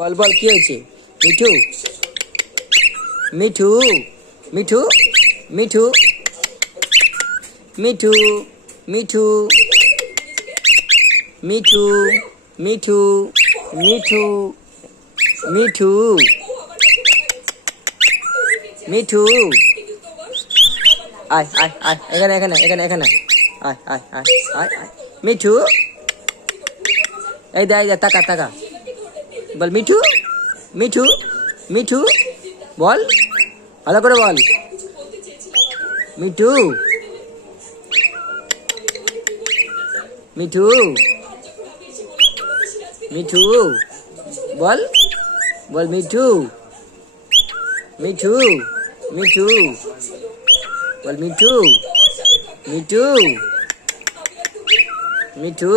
বল বল কি হয়েছে? মিঠু মিঠু মিঠু মিঠু মিঠু মিঠু মিঠু মিঠু মিঠু মিঠু মিঠু আয় আয় আয় এখানে এখানে এখানে এখানে আয় আয় আয় আয় আয় মিঠু এই দে টাকা টাকা বল মিঠু মিঠু মিঠু বল ভালো করে বল মিঠু মিঠু মিঠু বল বল মিঠু মিঠু মিঠু বল মিঠু মিঠু মিঠু